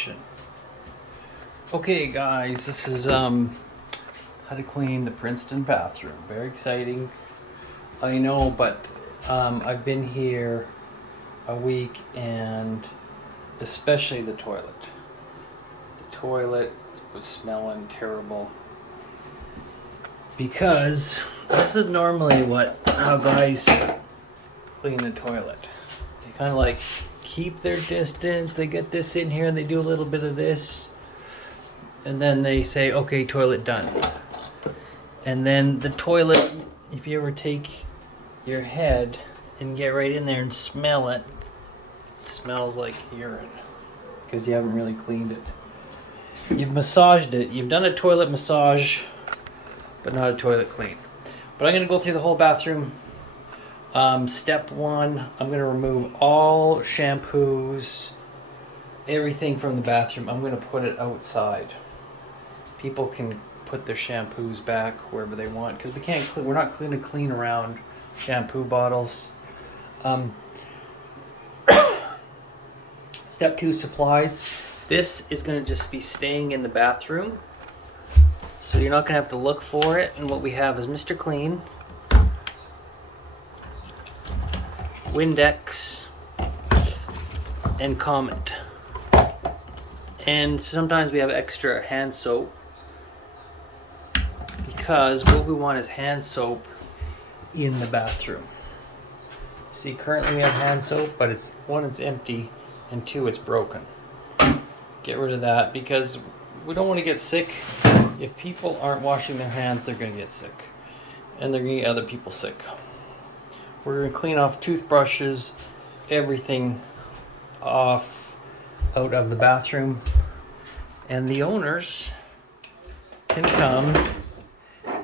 action. Okay guys, this is how to clean the Princeton bathroom. Very exciting, I know, but I've been here a week, and especially the toilet. The toilet was smelling terrible because this is normally how guys clean the toilet. They kind of like keep their distance. They get this in here and they do a little bit of this, and then they say, okay, toilet done. And then the toilet, if you ever take your head and get right in there and smell it, it smells like urine because you haven't really cleaned it. You've massaged it. You've done a toilet massage, but not a toilet clean. But I'm going to go through the whole bathroom. Step one, I'm going to remove all shampoos, everything from the bathroom. I'm going to put it outside. People can put their shampoos back wherever they want because we're not going to clean around shampoo bottles. Step two, supplies. This is going to just be staying in the bathroom, so you're not going to have to look for it. And what we have is Mr. Clean, Windex, and Comet. And sometimes we have extra hand soap, because what we want is hand soap in the bathroom. See, currently we have hand soap, but it's empty, and two, it's broken. Get rid of that because we don't want to get sick. If people aren't washing their hands, they're going to get sick, and they're going to get other people sick. We're going to clean off toothbrushes, everything out of the bathroom, and the owners can come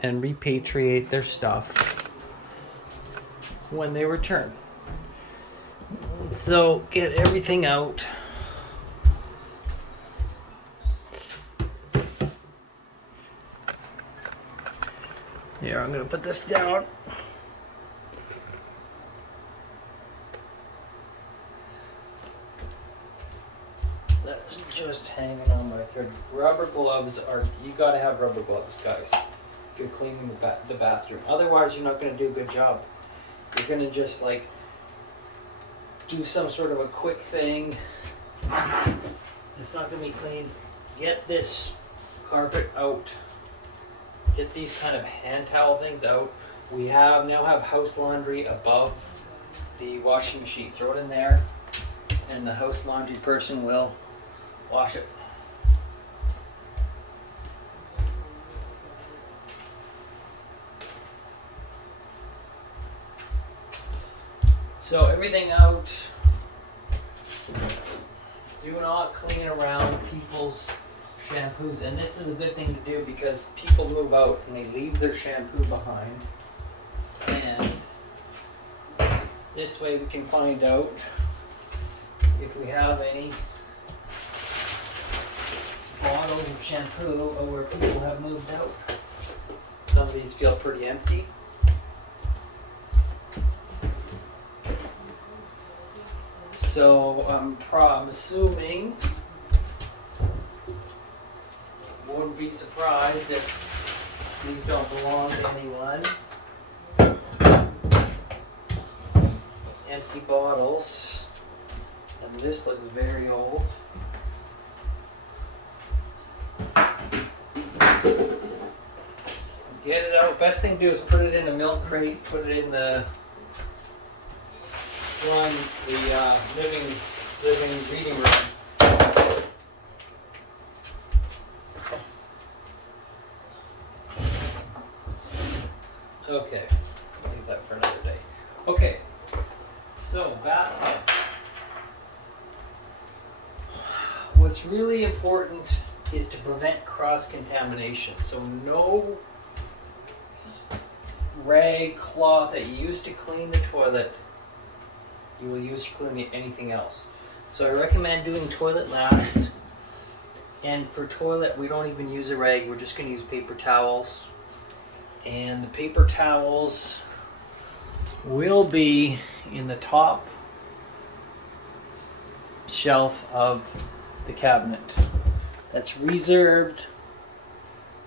and repatriate their stuff when they return. So get everything out. Here, I'm going to put this down. That's just hanging on my thread. Rubber gloves you gotta have rubber gloves, guys, if you're cleaning the bathroom. Otherwise, you're not gonna do a good job. You're gonna just like do some sort of a quick thing. It's not gonna be clean. Get this carpet out. Get these kind of hand towel things out. We now have house laundry above the washing machine. Throw it in there, and the house laundry person will wash it. So everything out. Do not clean around people's shampoos, and this is a good thing to do because people move out and they leave their shampoo behind, and this way we can find out if we have any bottles of shampoo or where people have moved out. Some of these feel pretty empty. So I'm assuming, wouldn't be surprised if these don't belong to anyone. Empty bottles, and this looks very old. Get it out. Best thing to do is put it in a milk crate, put it in the living reading room. Okay, I'll leave that for another day. Okay, so bathroom. What's really important is to prevent cross-contamination. So no rag, cloth that you use to clean the toilet, you will use for cleaning anything else. So I recommend doing toilet last. And for toilet, we don't even use a rag. We're just going to use paper towels. And the paper towels will be in the top shelf of the cabinet that's reserved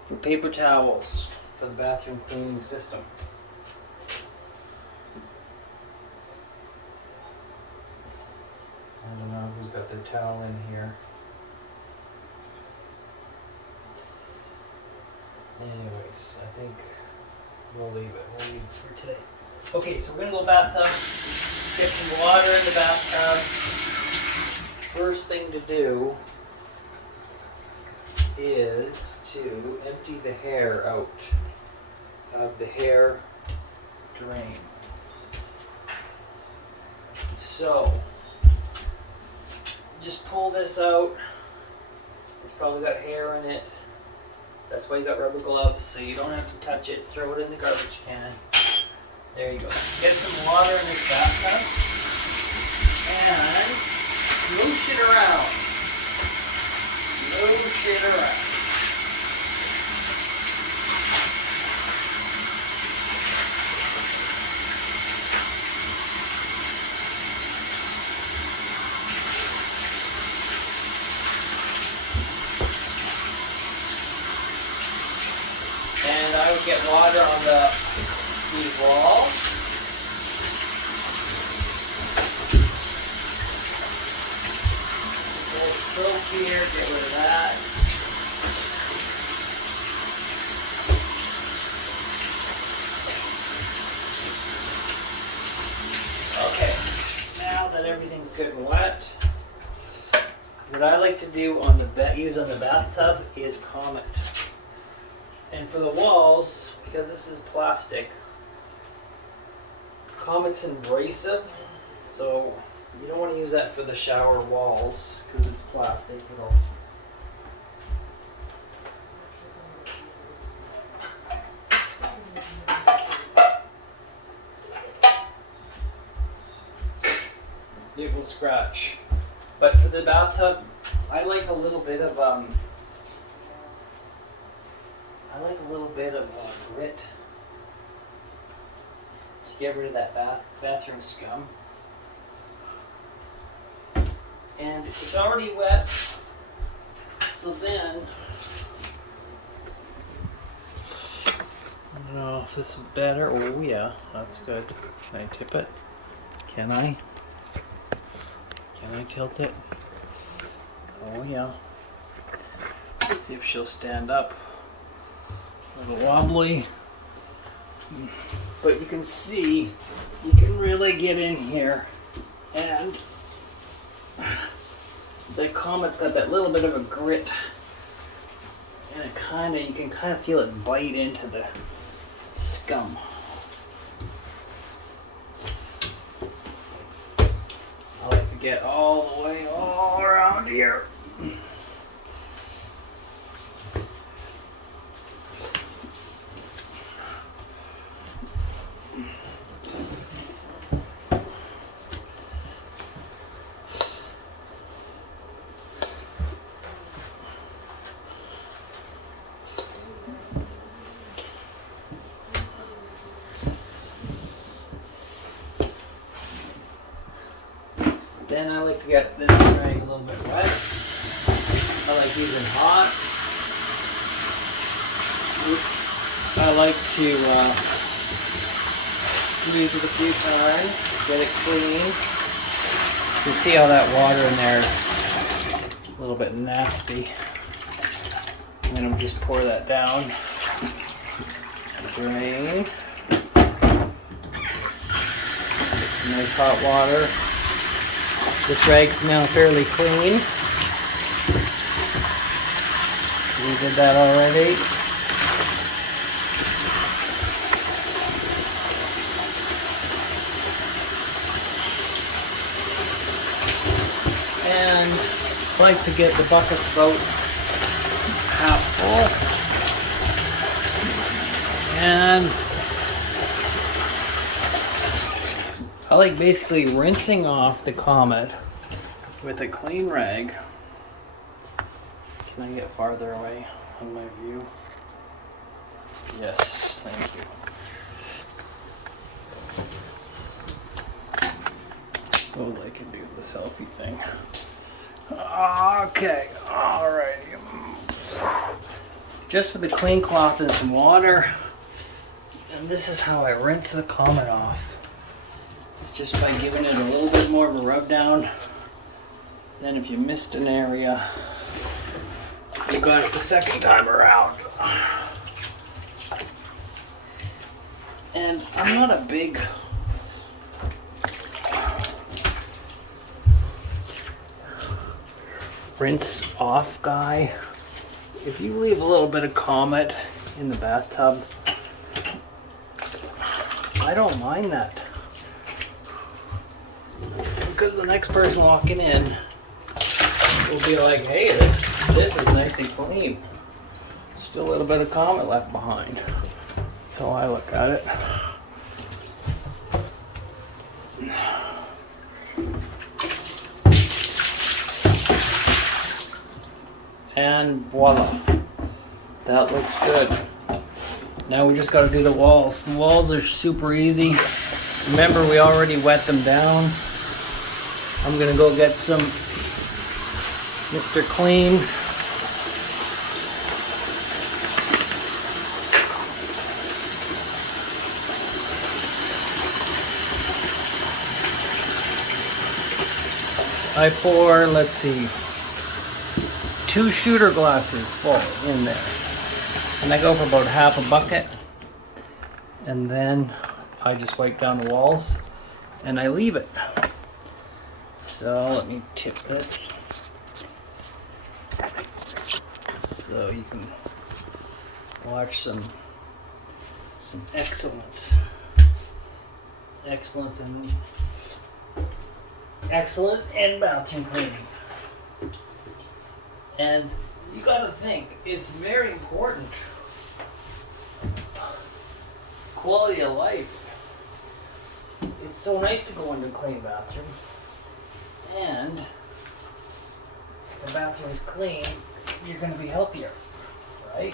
for paper towels for the bathroom cleaning system. I don't know who's got their towel in here. Anyways, I think we'll leave it. We'll leave it for today. Okay, so we're gonna go bathtub, get some water in the bathtub. First thing to do is to empty the hair out of the hair drain. So, just pull this out. It's probably got hair in it. That's why you got rubber gloves, so you don't have to touch it. Throw it in the garbage can. There you go. Get some water in this bathtub and smoosh it around. Smoosh it around. And I would get water on the walls. Old soap here, get rid of that. Okay, now that everything's good and wet, what I like to do on the use on the bathtub is Comet. And for the walls, because this is plastic, Comet's abrasive, so you don't want to use that for the shower walls because it's plastic. It will scratch. But for the bathtub, I like a little bit of grit to get rid of that bathroom scum. And it's already wet, so then I don't know if this is better. Oh yeah, that's good. Can I tip it? Can I? Can I tilt it? Oh yeah. Let's see if she'll stand up. A little wobbly, but you can see you can really get in here, and the Comet's got that little bit of a grit, and you can kind of feel it bite into the scum. I like to get all the way all around here. Then I like to get this rag a little bit wet. I like using hot. I like to squeeze it a few times, get it clean. You can see how that water in there is a little bit nasty. I'm going to just pour that down. Drain. Get some nice hot water. This rag's now fairly clean. So we did that already. And I like to get the buckets about half full. And I like basically rinsing off the Comet with a clean rag. Can I get farther away on my view? Yes, thank you. Oh, I could do the selfie thing. Okay, alright. Just with the clean cloth and some water. And this is how I rinse the Comet off. It's just by giving it a little bit more of a rub down. Then if you missed an area, you got it the second time around. And I'm not a big rinse off guy. If you leave a little bit of Comet in the bathtub, I don't mind that. Because the next person walking in will be like, hey, this is nice and clean. Still a little bit of Comet left behind. That's how I look at it. And voila, that looks good. Now we just got to do the walls. The walls are super easy. Remember, we already wet them down. I'm gonna go get some Mr. Clean. I pour, let's see, 2 shooter glasses full in there. And I go for about half a bucket. And then I just wipe down the walls and I leave it. So let me tip this so you can watch some excellence in bathroom cleaning. And you gotta think, it's very important. Quality of life. It's so nice to go into a clean bathroom. And if the bathroom is clean, you're going to be healthier, right?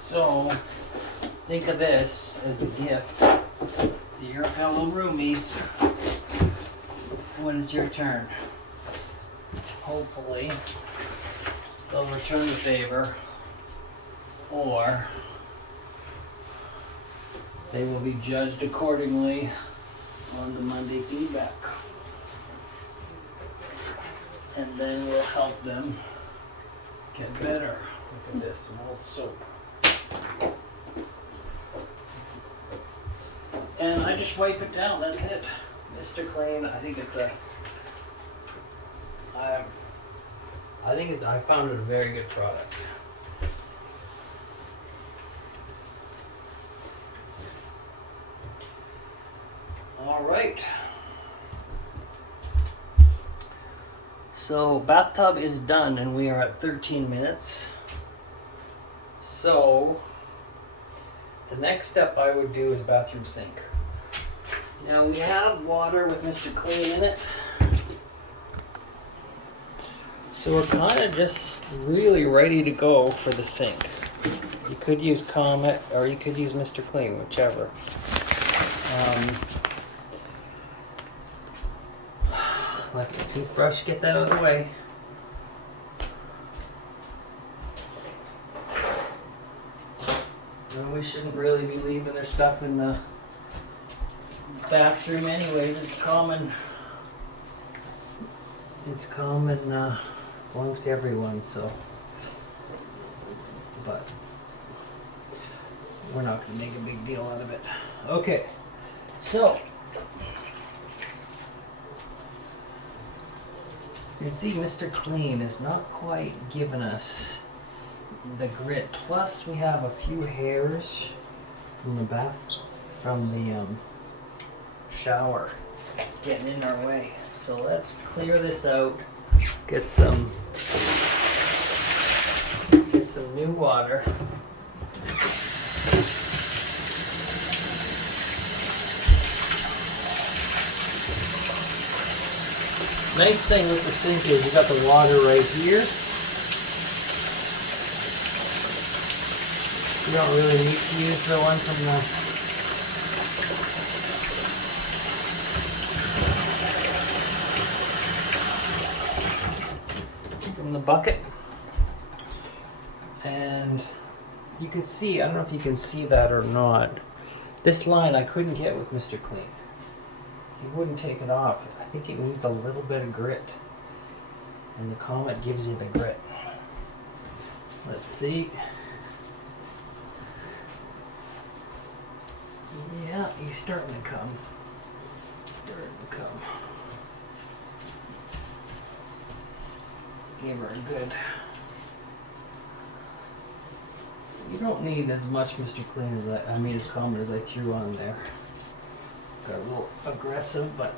So think of this as a gift to your fellow roomies when it's your turn. Hopefully they'll return the favor, or they will be judged accordingly on the Monday feedback. And then we'll help them get better. Look at this, some old soap. And I just wipe it down, that's it. Mr. Clean, I think it's a, I found it a very good product. All right. So bathtub is done and we are at 13 minutes. So the next step I would do is bathroom sink. Now we have water with Mr. Clean in it. So we're kind of just really ready to go for the sink. You could use Comet or you could use Mr. Clean, whichever. Left the toothbrush, get that out of the way. And we shouldn't really be leaving their stuff in the bathroom anyways. It's common, belongs to everyone, so. But we're not going to make a big deal out of it. Okay, so you can see Mr. Clean is not quite giving us the grit. Plus we have a few hairs from the shower getting in our way. So let's clear this out, get some new water. Nice thing with the sink is you got the water right here. You don't really need to use the one from the from the bucket. And you can see, I don't know if you can see that or not, this line I couldn't get with Mr. Clean. He wouldn't take it off. I think it needs a little bit of grit. And the Comet gives you the grit. Let's see. Yeah, he's starting to come. Give her a good. You don't need as much Mr. Clean as I mean as Comet as I threw on there. Got a little aggressive, but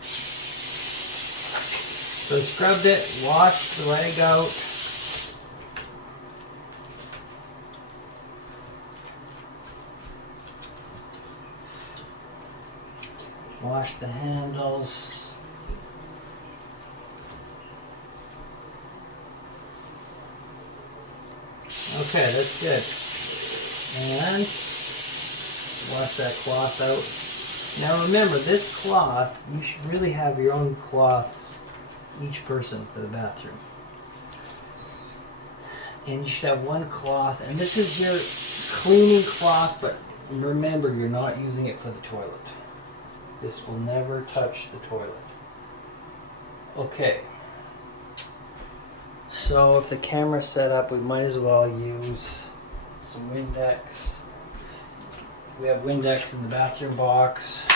so I scrubbed it, washed the rag out. Wash the handles. Okay, that's good. And wash that cloth out. Now remember, this cloth, you should really have your own cloths, each person for the bathroom. And you should have one cloth, and this is your cleaning cloth, but remember, you're not using it for the toilet. This will never touch the toilet. Okay. So if the camera's set up, we might as well use some Windex. We have Windex in the bathroom box.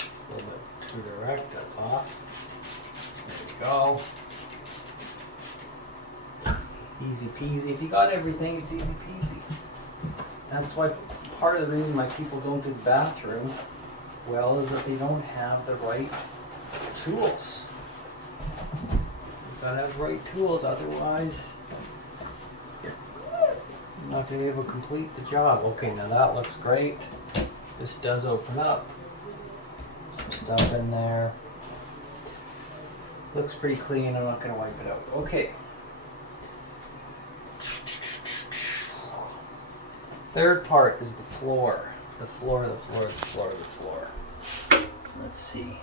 It's a little bit too direct, that's off. There we go. Easy peasy. If you got everything, it's easy peasy. That's why part of the reason why people don't do the bathroom well is that they don't have the right tools. You've got to have the right tools, otherwise you're not going to be able to complete the job. Okay, now that looks great. This does open up. Some stuff in there. Looks pretty clean. I'm not going to wipe it out. Okay. Third part is the floor. The floor. Let's see.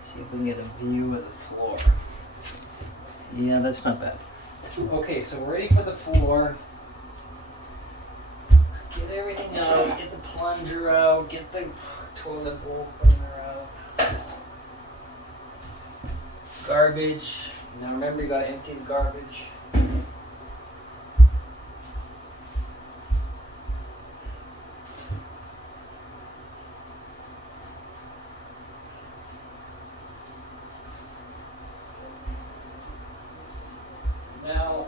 See if we can get a view of the floor. Yeah, that's not bad. Okay, so we're ready for the floor. Get everything out. Get the plunger out. Get the toilet bowl cleaner out. Garbage. Now remember, you gotta empty the garbage. Now,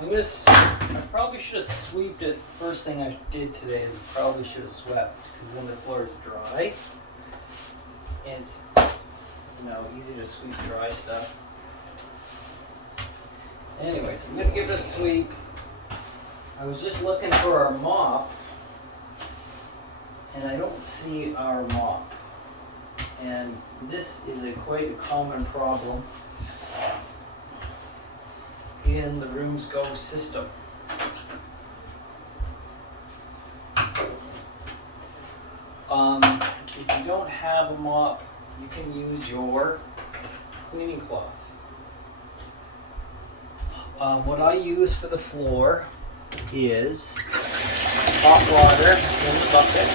I probably should have sweeped it. First thing I did today is I probably should have swept, because then the floor is dry. And it's, easy to sweep dry stuff. Anyways, I'm going to give it a sweep. I was just looking for our mop, and I don't see our mop. And this is quite a common problem in the Rooms Go system. If you don't have a mop, you can use your cleaning cloth. What I use for the floor is hot water in the bucket.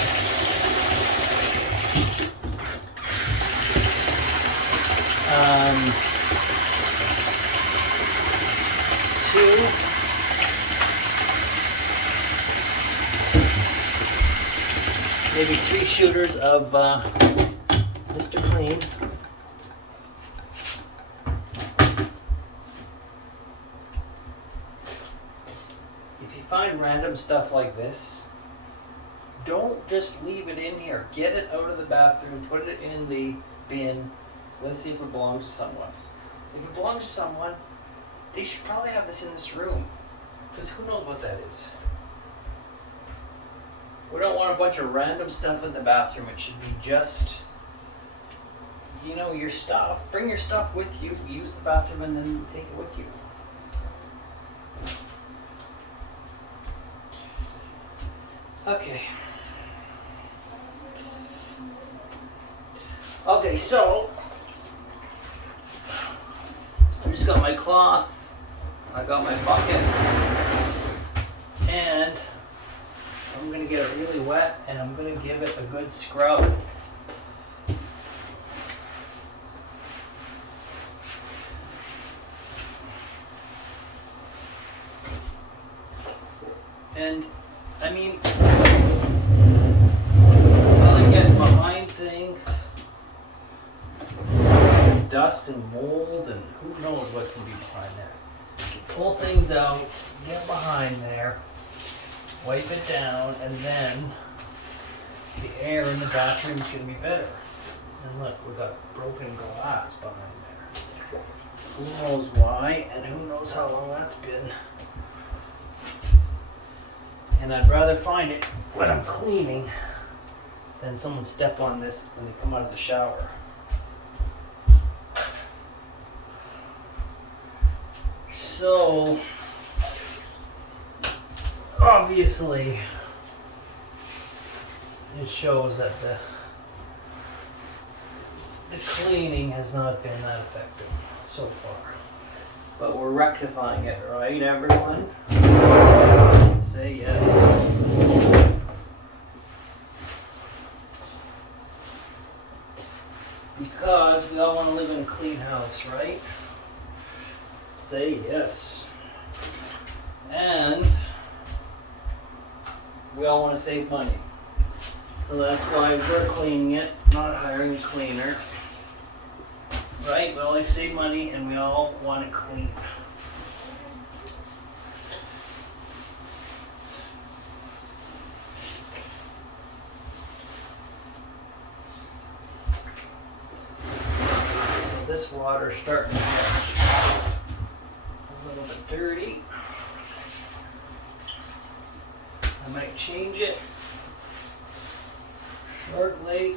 Maybe 3 shooters of Mr. Clean. If you find random stuff like this, don't just leave it in here. Get it out of the bathroom, put it in the bin. Let's see if it belongs to someone. If it belongs to someone, they should probably have this in this room, because who knows what that is. We don't want a bunch of random stuff in the bathroom. It should be just, your stuff. Bring your stuff with you, use the bathroom, and then take it with you. Okay. Okay, so I just got my cloth, I got my bucket, and I'm gonna get it really wet and I'm gonna give it a good scrub. And I mean, while I get behind things, it's dust and mold and who knows what can be behind there. Pull things out, get behind there, wipe it down, and then the air in the bathroom is going to be better. And look, we got broken glass behind there. Who knows why, and who knows how long that's been. And I'd rather find it when I'm cleaning than someone step on this when they come out of the shower. So, obviously, it shows that the cleaning has not been that effective so far. But we're rectifying it, right, everyone? Say yes. Because we all want to live in a clean house, right? Say yes. And we all want to save money. So that's why we're cleaning it, not hiring a cleaner. Right? We all like to save money and we all want it clean. So this water's starting to get a little bit dirty. I might change it shortly.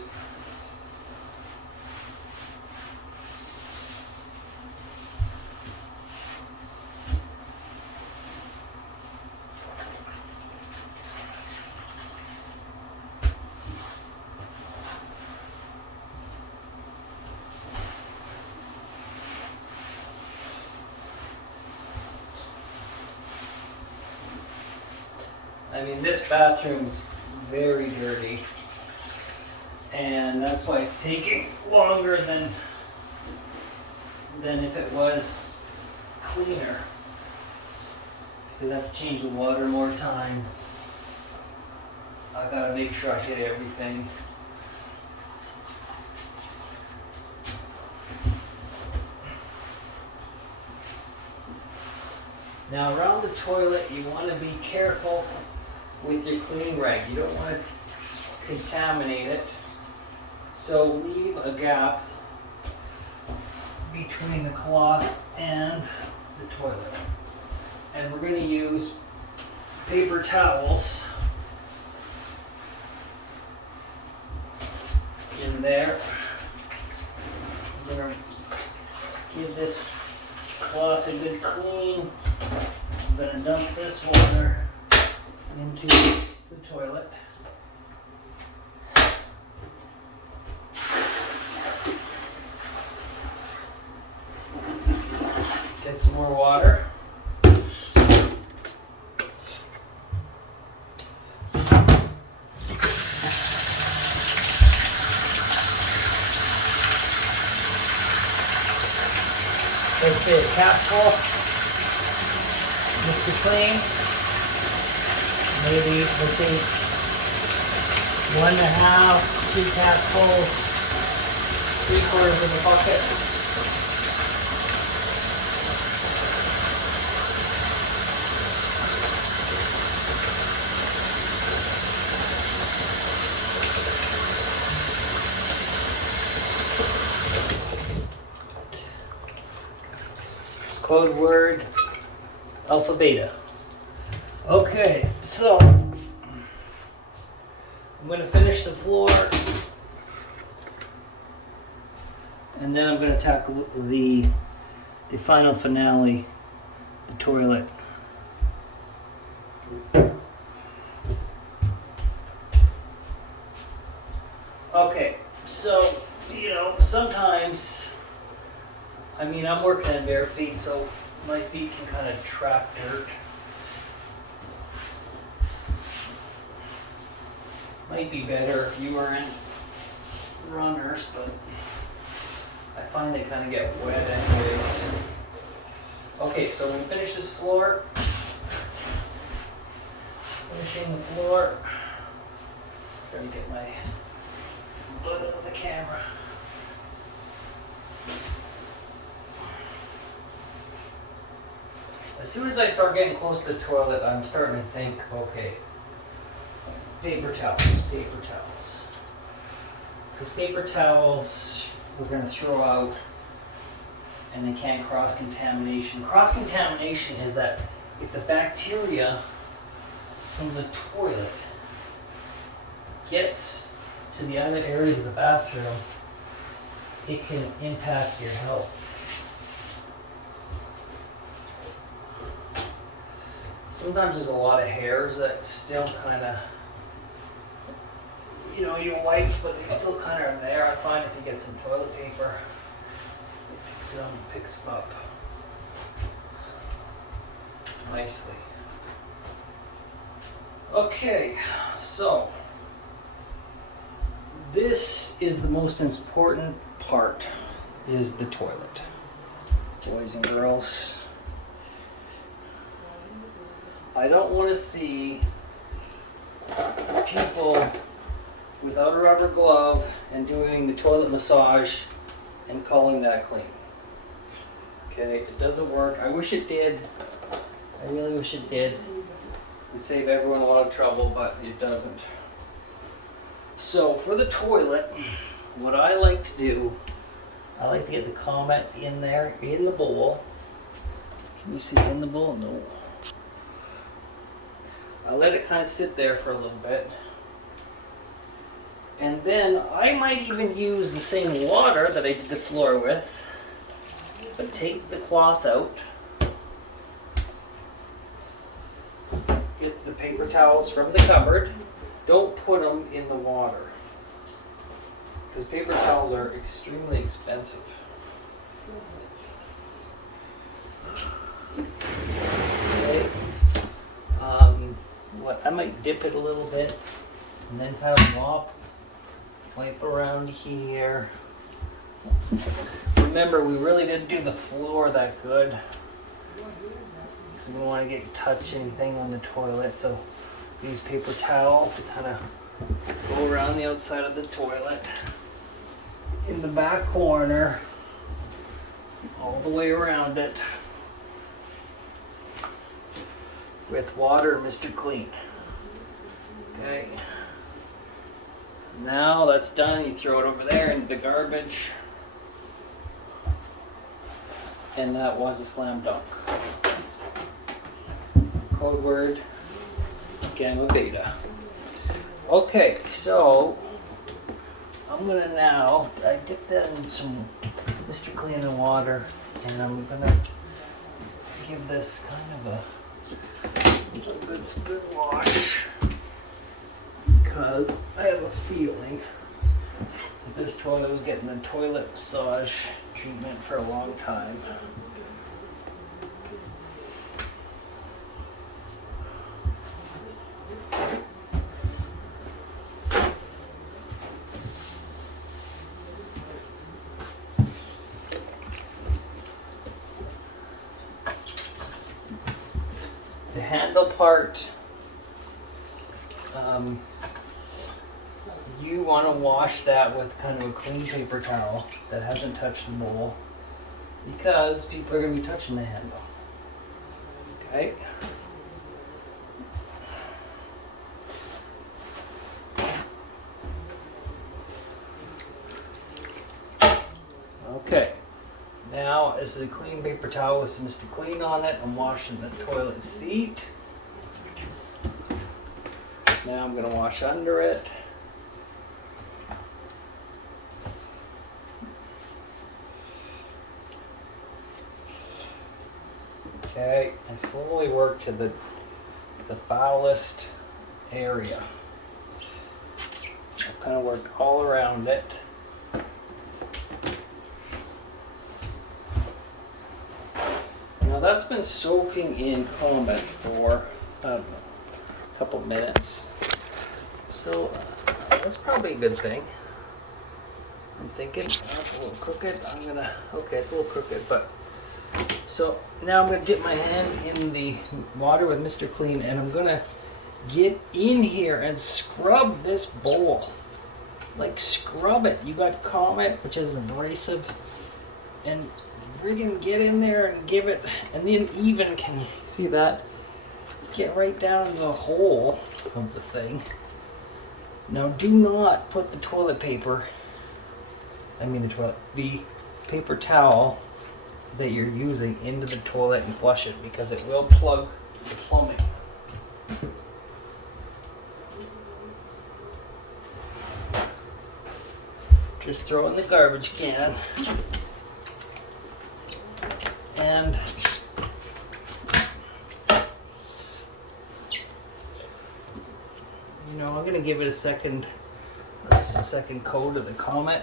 I mean, this bathroom's very dirty, and that's why it's taking longer than if it was cleaner. Because I have to change the water more times. I gotta make sure I get everything. Now around the toilet, you want to be careful with your cleaning rag. You don't want to contaminate it. So leave a gap between the cloth and the toilet. And we're going to use paper towels in there. I'm going to give this cloth a good clean. I'm going to dump this water into the toilet. Get some more water. Let's say a tap full, just to clean. Maybe, let's say, 1.5, 2 tapfuls, 3/4 of a bucket. Code word, alpha beta. Okay, so I'm going to finish the floor and then I'm going to tackle the final finale, the toilet. Okay, so, sometimes, I'm working in bare feet, so my feet can kind of trap dirt. Might be better if you were in runners, but I find they kind of get wet anyways. Okay, so I'm going to finish this floor. Finishing the floor. Trying to get my butt out of the camera. As soon as I start getting close to the toilet, I'm starting to think, okay, paper towels. Because paper towels we're going to throw out and they can't cross-contamination. Cross-contamination is that if the bacteria from the toilet gets to the other areas of the bathroom, it can impact your health. Sometimes there's a lot of hairs that still kind of, you wipe, but they still kind of are there. I find if you get some toilet paper, it picks them up nicely. Okay, so this is the most important part, is the toilet. Boys and girls, I don't want to see people without a rubber glove and doing the toilet massage and calling that clean. Okay, it doesn't work. I wish it did. I really wish it did. It'd save everyone a lot of trouble, but it doesn't. So for the toilet, what I like to do, I like to get the Comet in there, in the bowl. Can you see in the bowl? No. I let it kind of sit there for a little bit. And then I might even use the same water that I did the floor with, but take the cloth out. Get the paper towels from the cupboard. Don't put them in the water, because paper towels are extremely expensive. Okay. I might dip it a little bit and then kind of mop, wipe around here. Remember, we really didn't do the floor that good, because we don't want to touch anything on the toilet. So use paper towels to kind of go around the outside of the toilet, in the back corner, all the way around it, with water, Mr. Clean. Okay. Now that's done, you throw it over there into the garbage. And that was a slam dunk. Code word, gamma beta. Okay, so I'm gonna now, I dipped that in some Mr. Clean and water, and I'm gonna give this kind of a good wash, because I have a feeling that this toilet was getting the toilet massage treatment for a long time. The handle part, you want to wash that with kind of a clean paper towel that hasn't touched the bowl, because people are going to be touching the handle. Okay. Okay. Now, this is a clean paper towel with some Mr. Clean on it. I'm washing the toilet seat. Now I'm going to wash under it. Okay, I slowly work to the foulest area. I've kind of worked all around it. Now that's been soaking in Comet for, I don't know, a couple minutes. So that's probably a good thing. I'm thinking, it's a little crooked. Okay, it's a little crooked, but. So now I'm going to dip my hand in the water with Mr. Clean, and I'm going to get in here and scrub this bowl. Like, scrub it. You got Comet, which is an abrasive, and friggin' get in there and give it, and then even, can you see that? Get right down into the hole of the thing. Now do not put the the paper towel that you're using into the toilet and flush it, because it will plug the plumbing. Just throw it in the garbage can. And you know, I'm gonna give it a second coat of the Comet.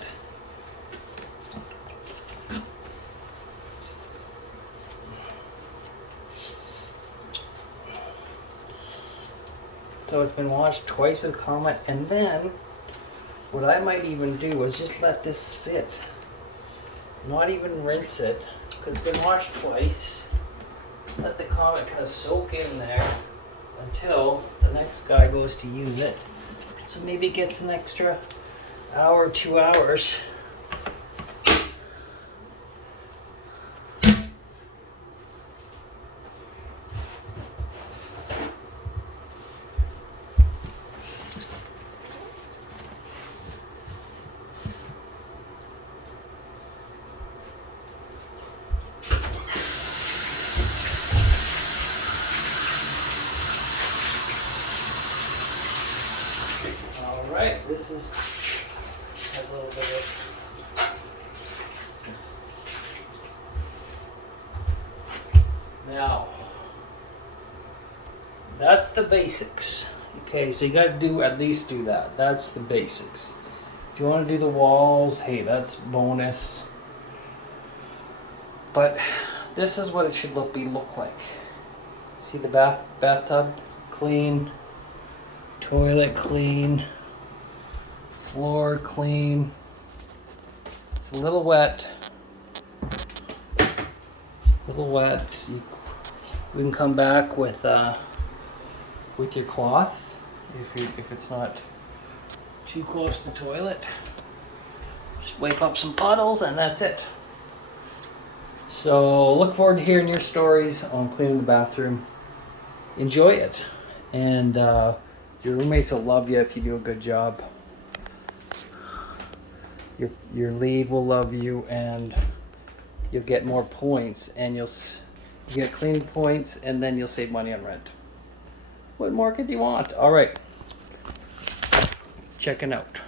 So it's been washed twice with Comet, and then what I might even do is just let this sit. Not even rinse it, because it's been washed twice. Let the Comet kind of soak in there until the next guy goes to use it. So maybe it gets an extra hour, 2 hours. Alright, this is a little bit of now. That's the basics. Okay, so you got to at least do that. That's the basics. If you want to do the walls, hey, that's bonus. But this is what it should look like. See the bathtub clean, toilet clean, floor clean. It's a little wet. We can come back with your cloth if it's not too close to the toilet. Just wipe up some puddles and that's it. So look forward to hearing your stories on cleaning the bathroom. Enjoy it, and your roommates will love you if you do a good job. Your lead will love you, and you'll get more points, and you'll get cleaning points, and then you'll save money on rent. What more could you want? All right, checking out.